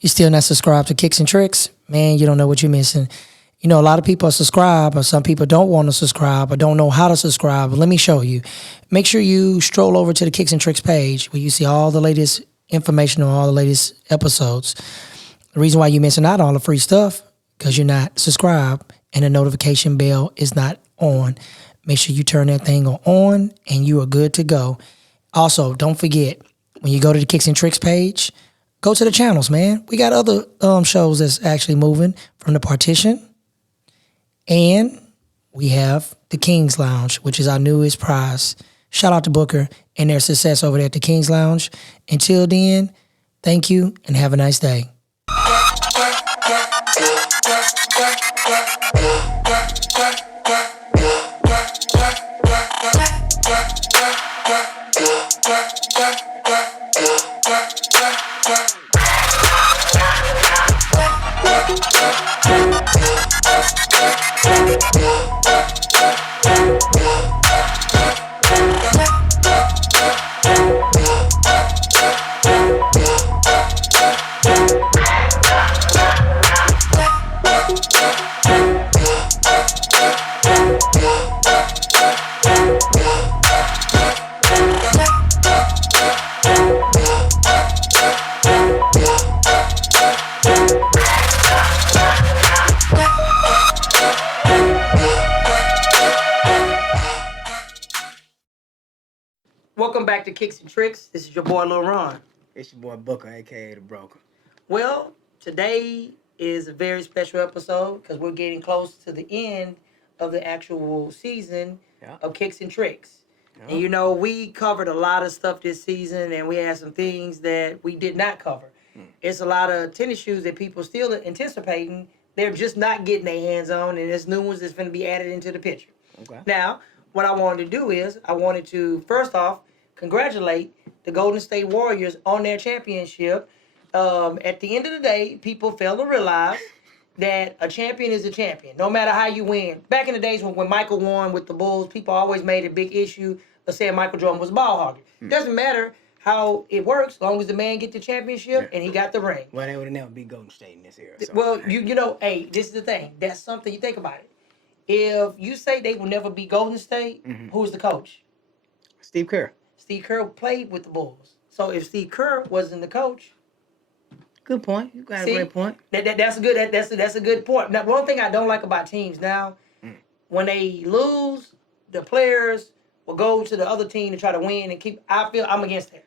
You still not subscribed to Kickz and Trickz? Man, you don't know what you're missing. You know, a lot of people are subscribed, or some people don't want to subscribe or don't know how to subscribe. But let me show you. Make sure you stroll over to the Kickz and Trickz page where you see all the latest information on all the latest episodes. The reason why you're missing out on all the free stuff, because you're not subscribed and the notification bell is not on. Make sure you turn that thing on and you are good to go. Also, don't forget, when you go to the Kickz and Trickz page, go to the channels, man. We got other shows that's actually moving from the Partition. And we have the King's Lounge, which is our newest prize. Shout out to Booker and their success over there at the King's Lounge. Until then, thank you and have a nice day. Welcome back to Kickz and Trickz. This is your boy Lil Ron. It's your boy Booker, aka the Broker. Well, today is a very special episode because we're getting close to the end of the actual season of Kickz and Trickz. Yeah. And you know, we covered a lot of stuff this season and we had some things that we did not cover. It's a lot of tennis shoes that people still anticipating. They're just not getting their hands on, and there's new ones that's going to be added into the picture. Okay. Now, what I wanted to do is I wanted to, first off, congratulate the Golden State Warriors on their championship. At the end of the day, people fail to realize that a champion is a champion, no matter how you win. Back in the days when Michael won with the Bulls, people always made a big issue of saying Michael Jordan was a ball hogger. Doesn't matter how it works, as long as the man get the championship and he got the ring. Well, they would have never beat Golden State in this era. So. Well, you know, hey, this is the thing. That's something, you think about it. If you say they will never beat Golden State, who's the coach? Steve Kerr. Steve Kerr played with the Bulls. So if Steve Kerr wasn't the coach, good point. You got a great point. That's a good point. Now, one thing I don't like about teams now, when they lose, the players will go to the other team to try to win and keep. I feel I'm against that.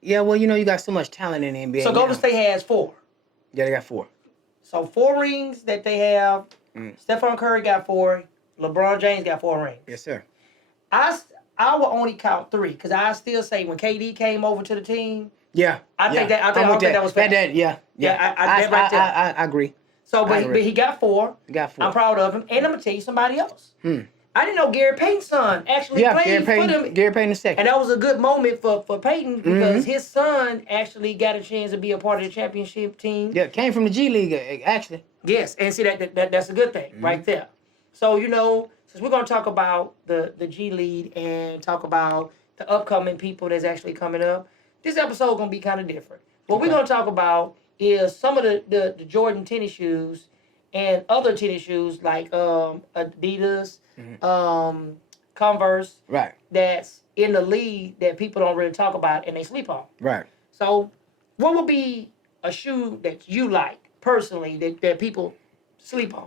Yeah, well, you know, you got so much talent in the NBA. So Golden State has 4. Yeah, they got 4. So 4 rings that they have. Stephen Curry got 4. LeBron James got 4 rings. Yes, sir. I will only count 3 because I still say when KD came over to the team. Yeah, I think that was fair. I agree. So, but he got 4. He got 4. I'm proud of him, and I'm gonna tell you somebody else. I didn't know Gary Payton's son actually played for them. Gary Payton the second. And that was a good moment for Payton because his son actually got a chance to be a part of the championship team. Yeah, came from the G League actually. Yes, and see that's a good thing right there. So you know, since we're gonna talk about the G League and talk about the upcoming people that's actually coming up, this episode gonna be kind of different. What we're gonna talk about is some of the Jordan tennis shoes and other tennis shoes like Adidas, Converse, right? That's in the league that people don't really talk about and they sleep on. Right. So, what would be a shoe that you like personally that people sleep on?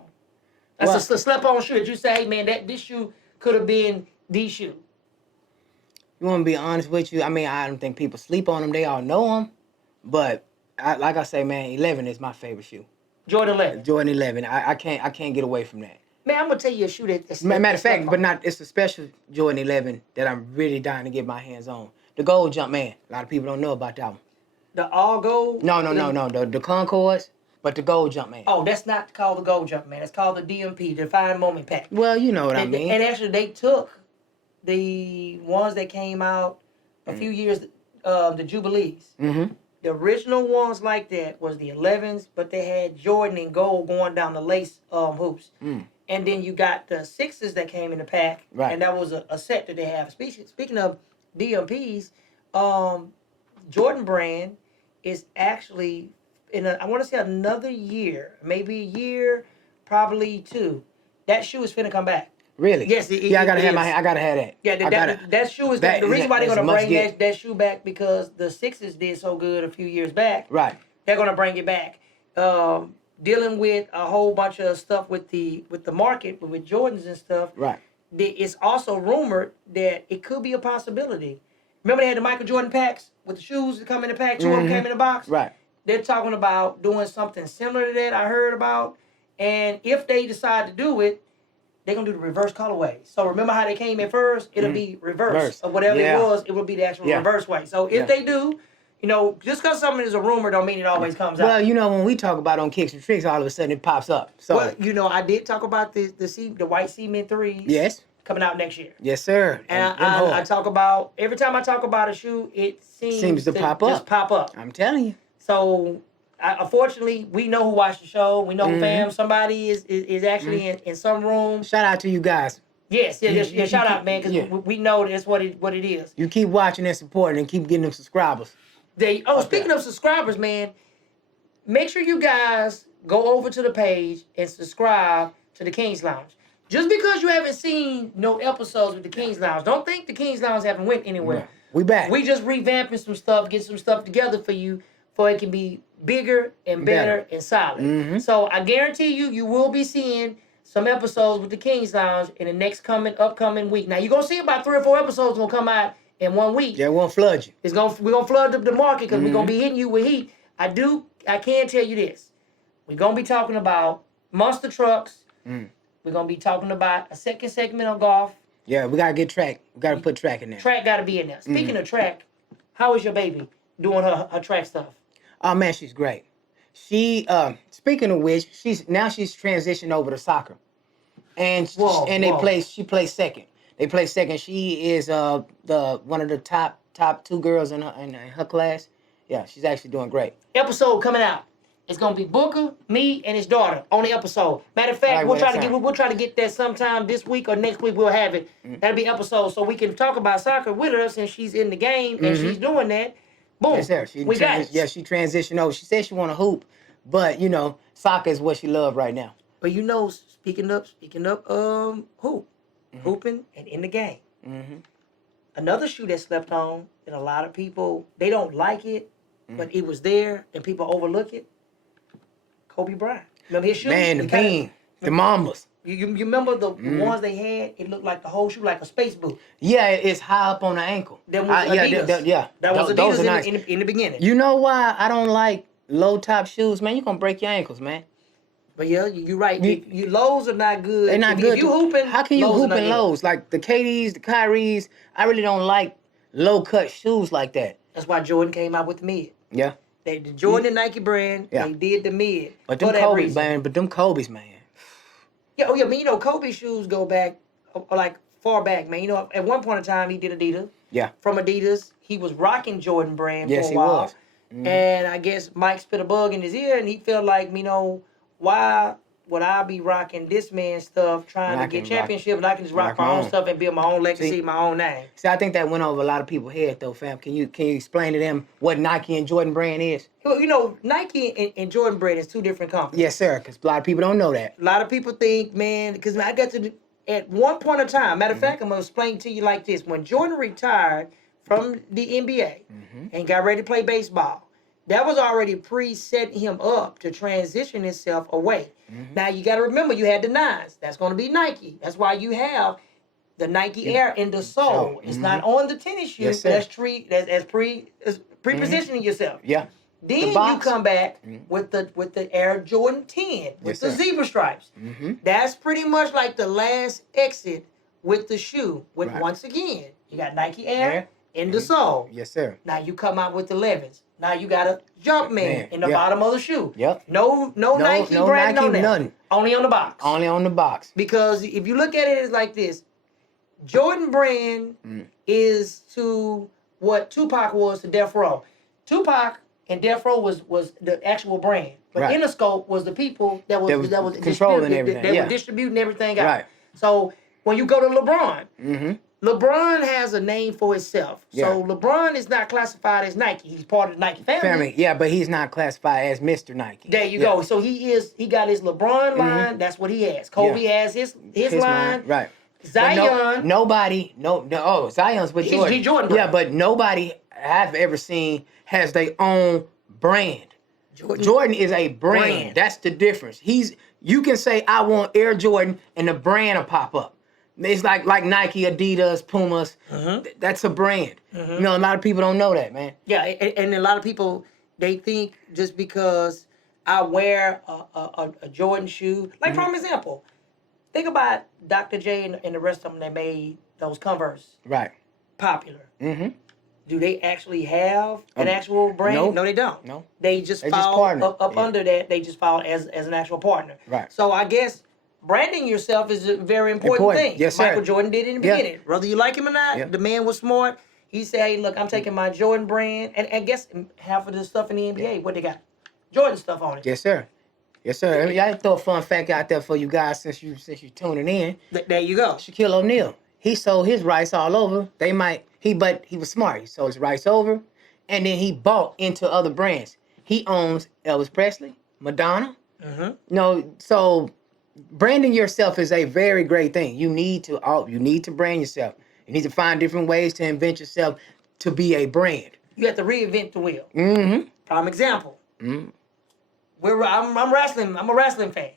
That's a slept-on shoe that you say, hey, man, this shoe could have been the shoe. You want to be honest with you? I mean, I don't think people sleep on them. They all know them. But, like I say, man, 11 is my favorite shoe. Jordan 11. Jordan 11. I can't get away from that. Man, I'm going to tell you a shoe that's... Matter of fact, it's a special Jordan 11 that I'm really dying to get my hands on. The Gold Jump Man. A lot of people don't know about that one. The all gold? No. The Concords. But the Gold Jump Man. Oh, that's not called the Gold Jump Man. It's called the DMP, the Defined Moment Pack. Well, you know what I mean. And actually, they took the ones that came out a few years, the Jubilees. The original ones like that was the 11s, but they had Jordan in gold going down the lace hoops. And then you got the 6s that came in the pack, and that was a set that they have. Speaking of DMPs, Jordan brand is actually I want to say another year, maybe a year, probably 2. That shoe is finna come back. Really? Yes, I gotta have I gotta have that. Yeah, that shoe is the reason why they're gonna bring that shoe back because the Sixers did so good a few years back. Right. They're gonna bring it back. Dealing with a whole bunch of stuff with the market with Jordans and stuff. Right. It's also rumored that it could be a possibility. Remember they had the Michael Jordan packs with the shoes that come in the pack. 2 of them came in the box. Right. They're talking about doing something similar to that. I heard about, and if they decide to do it, they're gonna do the reverse colorway. So remember how they came at first? It'll be reverse of whatever it was. It will be the actual reverse way. So if they do, you know, just because something is a rumor don't mean it always comes out. Well, you know, when we talk about on Kickz Trickz, all of a sudden it pops up. So well, you know, I did talk about the white cement 3s. Yes. Coming out next year. Yes, sir. And I talk about every time I talk about a shoe, it seems to pop just pop up. I'm telling you. So. Unfortunately, we know who watched the show. We know who fam. Somebody is actually in some room. Shout out to you guys. Yes, shout out, man, because we know that's what it is. You keep watching and supporting and keep getting them subscribers. Speaking of subscribers, man, make sure you guys go over to the page and subscribe to the King's Lounge. Just because you haven't seen no episodes with the King's Lounge, don't think the King's Lounge haven't went anywhere. Yeah. We back. We just revamping some stuff, get some stuff together for you, for it can be bigger and better and solid. So I guarantee you will be seeing some episodes with the King's Lounge in the next upcoming week. Now you're gonna see about 3 or 4 episodes gonna come out in 1 week. Yeah, we'll flood you. We're gonna flood the market because we're gonna be hitting you with heat. I can tell you this. We're gonna be talking about monster trucks. We're gonna be talking about a second segment on golf. Yeah, we gotta get track. We gotta put track in there. Track gotta be in there. Speaking of track, how is your baby doing her track stuff? Oh man, she's great. She speaking of which, she's transitioned over to soccer. And she plays second. They play second. She is the one of the top 2 girls in her class. Yeah, she's actually doing great. Episode coming out. It's gonna be Booker, me, and his daughter on the episode. Matter of fact, we'll try to get that sometime this week or next week. We'll have it. That'll be episode so we can talk about soccer with her since she's in the game and she's doing that. Boom. Yes, sir. She transitioned over. She said she want to hoop, but you know, soccer is what she loves right now. But you know, speaking up, hooping and in the game. Another shoe that slept on, and a lot of people they don't like it, but it was there and people overlook it. Kobe Bryant. Remember his shoes? Man, the bean, the Mambas. You remember the ones they had? It looked like the whole shoe, like a space boot. Yeah, it's high up on the ankle. That was Adidas. That was Adidas in the beginning. You know why I don't like low top shoes, man? You're going to break your ankles, man. But yeah, you're right. Your lows are not good. They're not good. If you hooping, how can you hoop in lows? Like the KDs, the Kyries, I really don't like low cut shoes like that. That's why Jordan came out with the mid. Yeah. The Jordan and Nike brand, they did the mid. But them Kobe's, man. Yeah, man, you know, Kobe shoes go back, like, far back, man. You know, at one point in time, he did Adidas. Yeah. From Adidas, he was rocking Jordan brand for a while. Yes, he was. And I guess Mike spit a bug in his ear, and he felt like, you know, why would I be rocking this man's stuff, trying to get championship, and I can just rock my own stuff and build my own legacy, my own name. See, I think that went over a lot of people's head, though, fam. Can you explain to them what Nike and Jordan brand is? Well, you know, Nike and Jordan brand is 2 different companies. Yes, sir, because a lot of people don't know that. A lot of people think, man, because I got to, at one point in time, matter of fact, I'm going to explain to you like this. When Jordan retired from the NBA and got ready to play baseball, that was already pre-setting him up to transition himself away. Now, you got to remember, you had the 9s. That's going to be Nike. That's why you have the Nike Air in the sole. It's not on the tennis shoe. Yes, that's pre-positioning yourself. Yeah. Then you come back with the Air Jordan 10 with the zebra stripes. That's pretty much like the last exit with the shoe. Once again, you got Nike Air in the sole. Yes, sir. Now you come out with the 11s. Now you got a Jumpman in the bottom of the shoe. Yep. No Nike brand on there. Nothing. Only on the box. Only on the box. Because if you look at it, it's like this. Jordan brand is to what Tupac was to Death Row. Tupac and Death Row was the actual brand. But Interscope was the people that was controlling everything. They were distributing everything out. Right. So when you go to LeBron, LeBron has a name for himself. Yeah. So LeBron is not classified as Nike. He's part of the Nike family. Yeah, but he's not classified as Mr. Nike. There you go. So he got his LeBron line. That's what he has. Kobe has his line. Right. Zion. Zion's with Jordan. He's Jordan. Yeah, but nobody I've ever seen has their own brand. Jordan is a brand. That's the difference. You can say I want Air Jordan and the brand will pop up. It's like Nike, Adidas, Pumas. That's a brand. You know, a lot of people don't know that, man. Yeah, and a lot of people, they think just because I wear a Jordan shoe, like for example, think about Dr. J and the rest of them that made those Converse popular. Do they actually have an actual brand? No, they don't. No. They just fall up under that. They just fall as an actual partner. Right. So I guess branding yourself is a very important thing. Yes, sir. Michael Jordan did it in the beginning. Whether you like him or not, the man was smart. He said, hey, look, I'm taking my Jordan brand. And guess half of the stuff in the NBA, what they got? Jordan stuff on it. Yes, sir. Yes, sir. I mean, I throw a fun fact out there for you guys since you tuning in. There you go. Shaquille O'Neal. He sold his rights all over. But he was smart. He sold his rights over, and then he bought into other brands. He owns Elvis Presley, Madonna. So branding yourself is a very great thing. You need to brand yourself. You need to find different ways to invent yourself to be a brand. You have to reinvent the wheel. Prime example. I'm wrestling. I'm a wrestling fan.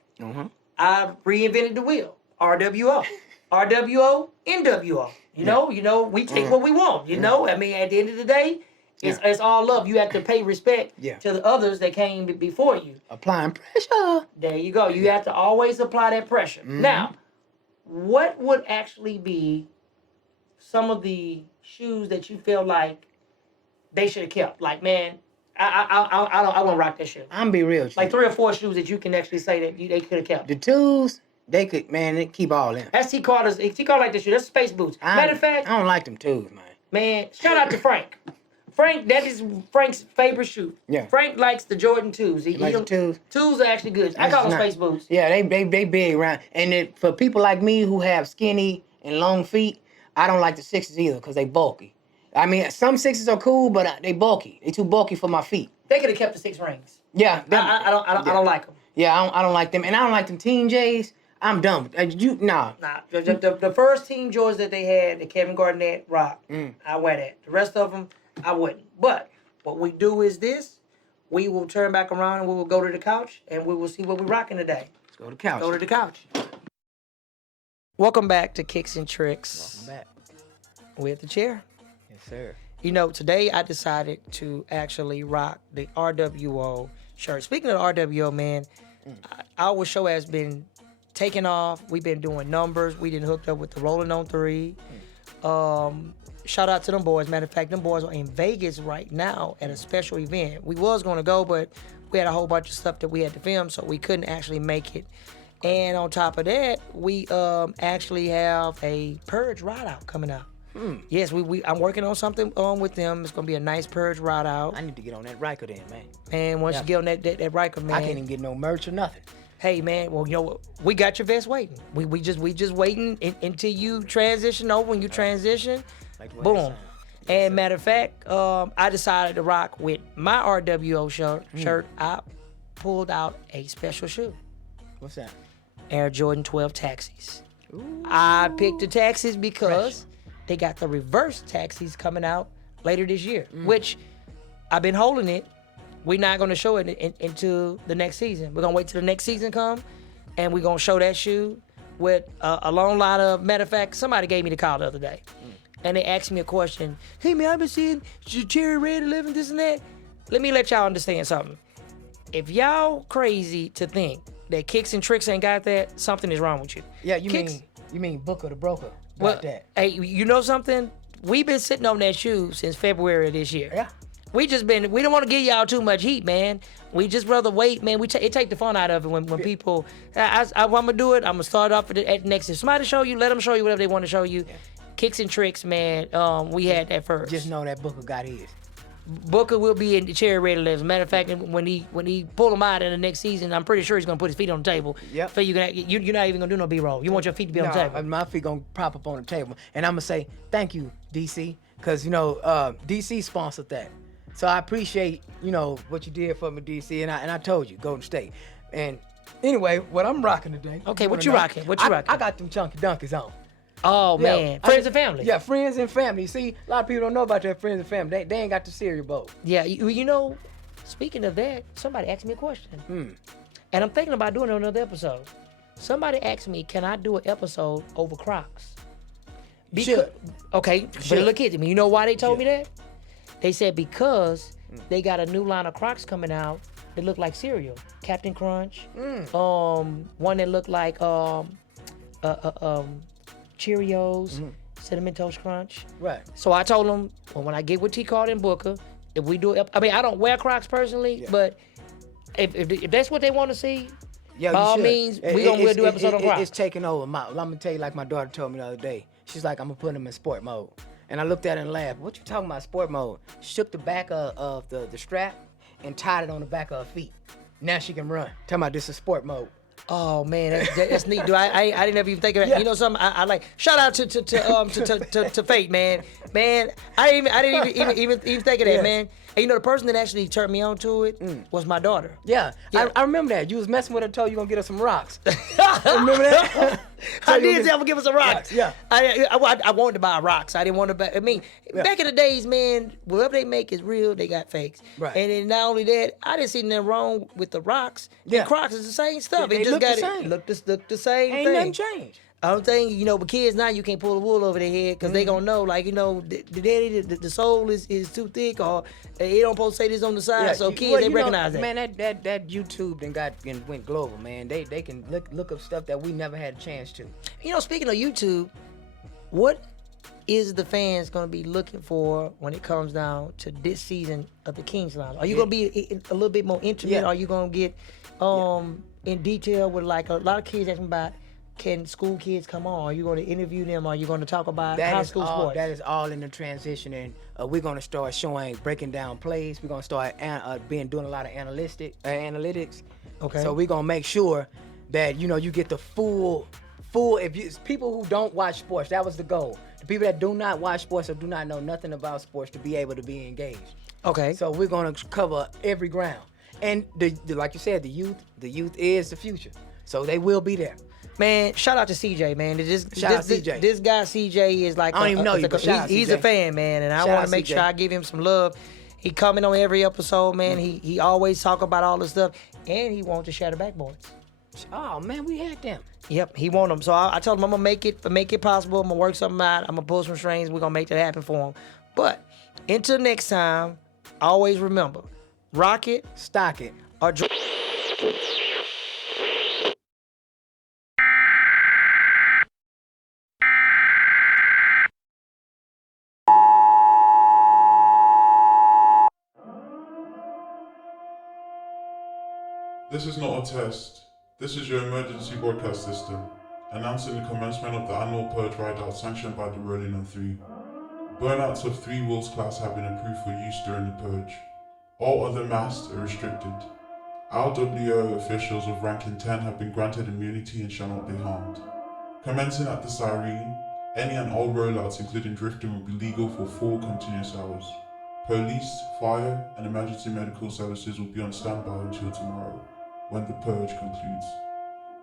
I reinvented the wheel. RWO, NWO. You know, we take what we want. You know, I mean, at the end of the day, it's all love. You have to pay respect to the others that came before you. Applying pressure. There you go. You have to always apply that pressure. Now, what would actually be some of the shoes that you feel like they should have kept? Like, man, I want to rock that shoe. I'm be real with you. Like 3 or 4 shoes that you can actually say that they could have kept. The twos, they keep all in. That's T. Carter's. T. Carter like this shoe. That's space boots. Matter of fact, I don't like them twos, man. Man, shout out to Frank. Frank, that is Frank's favorite shoe. Yeah. Frank likes the Jordan 2s. He likes the 2s? 2s are actually good. I call them space boots. Yeah, they big around. And for people like me who have skinny and long feet, I don't like the 6s either because they bulky. I mean, some 6s are cool, but they bulky. They too bulky for my feet. They could have kept the 6 rings. Yeah. I don't like them. Yeah, I don't like them. And I don't like them Team J's. I'm done. Nah. The first Team Jordans that they had, the Kevin Garnett rock, I wear that. The rest of them, I wouldn't. But what we do is this. We will turn back around and we will go to the couch and we will see what we're rocking today. Let's go to the couch. Go to the couch. Welcome back to Kickz Trickz. Welcome back. We're at the chair. Yes, sir. You know, today I decided to actually rock the RWO shirt. Speaking of the RWO, man, our show has been taking off. We've been doing numbers. We done hooked up with the Rolling on 3. Shout out to them boys. Matter of fact, them boys are in Vegas right now at a special event. We was going to go, but we had a whole bunch of stuff that we had to film, so we couldn't actually make it. And on top of that, we actually have a Purge ride out coming out. Yes, I'm working on something with them. It's gonna be a nice Purge ride out. I need to get on that Riker then, man. Man, once you get on that Riker, man. I can't even get no merch or nothing. Hey man, well, you know, we got your vest waiting. We just waiting until you transition over. When you transition, boom. And matter of fact, I decided to rock with my RWO shirt. I pulled out a special shoe. What's that? Air Jordan 12 taxis. Ooh. I picked the taxis because they got the reverse taxis coming out later this year, which I've been holding it. We're not going to show it into the next season. We're going to wait till the next season come, and we're going to show that shoe with a long line of, matter of fact, somebody gave me the call the other day, and they asked me a question. Hey, man, I've been seeing Cherry Red 11, this and that. Let me let y'all understand something. If y'all crazy to think that Kickz Trickz ain't got that, something is wrong with you. Yeah, you mean Booker the Broker got that. Hey, you know something? We've been sitting on that shoe since February of this year. Yeah. We don't want to give y'all too much heat, man. We just rather wait, man. It take the fun out of it when people, I'm going to do it. I'm going to start off at next. If somebody show you, let them show you whatever they want to show you. Yeah. Kickz Trickz, man, we had that first. Just know that Booker got his. Booker will be in the cherry red. As a matter of fact, when he pull him out in the next season, I'm pretty sure he's gonna put his feet on the table. Yep. So you're not even gonna do no B-roll. You want your feet to be on the table. My feet gonna prop up on the table, and I'm gonna say thank you, DC, because DC sponsored that. So I appreciate what you did for me, DC, and I told you Golden State. And anyway, what I'm rocking today. Okay, what you rocking? I got them chunky dunkies on. Oh man, friends and family. Yeah, friends and family. See, a lot of people don't know about their friends and family. They ain't got the cereal bowl. Yeah, speaking of that, somebody asked me a question, and I'm thinking about doing another episode. Somebody asked me, can I do an episode over Crocs? Should. Okay, but look at me. You know why they told me that? They said because they got a new line of Crocs coming out that look like cereal. Captain Crunch. One that looked like Cheerios, Cinnamon Toast Crunch. Right. So I told them, well, when I get with T-Card and Booker, if we do, I mean, I don't wear Crocs personally, but if that's what they want to see, by all means, we'll do episode on Crocs. It's taking over. I'm gonna tell you, like my daughter told me the other day. She's like, I'm gonna put them in sport mode. And I looked at her and laughed. What you talking about sport mode? Shook the back of the strap and tied it on the back of her feet. Now she can run. Talking about this is sport mode. Oh man, that's neat, dude. I didn't ever even think of it. Yeah. You know something? I like. Shout out to Fate, man. Man, I didn't even think of that, man. And the person that actually turned me on to it was my daughter. Yeah. I remember that. You was messing with her, told you gonna get her some rocks. Remember that? I did say I'm gonna give her some rocks. Yeah. I wanted to buy rocks. I didn't want to buy. I mean, back in the days, man, whatever they make is real. They got fakes. Right. And then not only that, I didn't see nothing wrong with the rocks. Yeah. The Crocs is the same stuff. They just look got the same. Look the same Ain't thing. nothing changed. I don't think, but kids now, you can't pull the wool over their head because they gonna know, like, the daddy, the sole is too thick, or it don't supposed to say this on the side, so kids, they recognize that. Man, that YouTube went global, man. They can look up stuff that we never had a chance to. Speaking of YouTube, what is the fans gonna be looking for when it comes down to this season of the Kings Lounge? Are you gonna be a little bit more intimate? Yeah. Are you gonna get in detail with, like, a lot of kids asking about, can school kids come on? Are you going to interview them? Are you going to talk about high school sports? That is all in the transition, and we're going to start breaking down plays. We're going to start doing a lot of analytics. Okay. So we're going to make sure that you get the full. If it's people who don't watch sports, that was the goal. The people that do not watch sports or do not know nothing about sports to be able to be engaged. Okay. So we're going to cover every ground, and like you said, the youth is the future. So they will be there. Man, shout out to CJ, man. Shout out CJ. This guy CJ is like, I don't even know you, but he's a fan, man, and I want to make sure I give him some love. He coming on every episode, man. He always talk about all this stuff, and he wants to share the backboards. Oh man, we had them. Yep, he want them. So I told him I'm gonna make it possible. I'm gonna work something out. I'm gonna pull some strings. We're gonna make that happen for him. But until next time, always remember, rock it, stock it, or This is not a test. This is your emergency broadcast system, announcing the commencement of the annual Purge Rideout sanctioned by the Rolling 3. Burnouts of 3 Wheels class have been approved for use during the Purge. All other masts are restricted. RWO officials of ranking 10 have been granted immunity and shall not be harmed. Commencing at the Siren, any and all rollouts including drifting will be legal for 4 continuous hours. Police, fire, and emergency medical services will be on standby until tomorrow, when the purge concludes.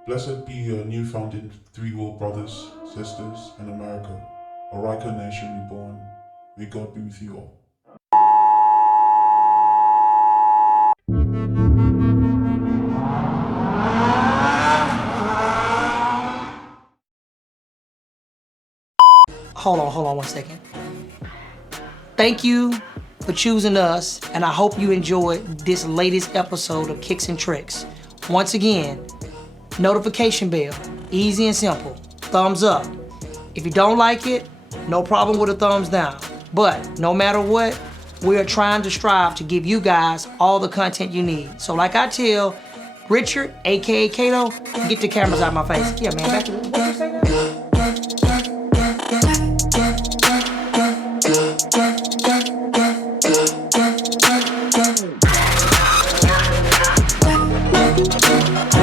Blessed be your newfound 3-wheel brothers, sisters, and America, a Riker nation reborn. May God be with you all. Hold on 1 second. Thank you for choosing us, and I hope you enjoyed this latest episode of Kickz Trickz. Once again, notification bell, easy and simple, thumbs up. If you don't like it, no problem with a thumbs down. But no matter what, we are trying to strive to give you guys all the content you need. So like I tell Richard, aka Kato, get the cameras out of my face. Yeah, man, back to what you say now? Yeah.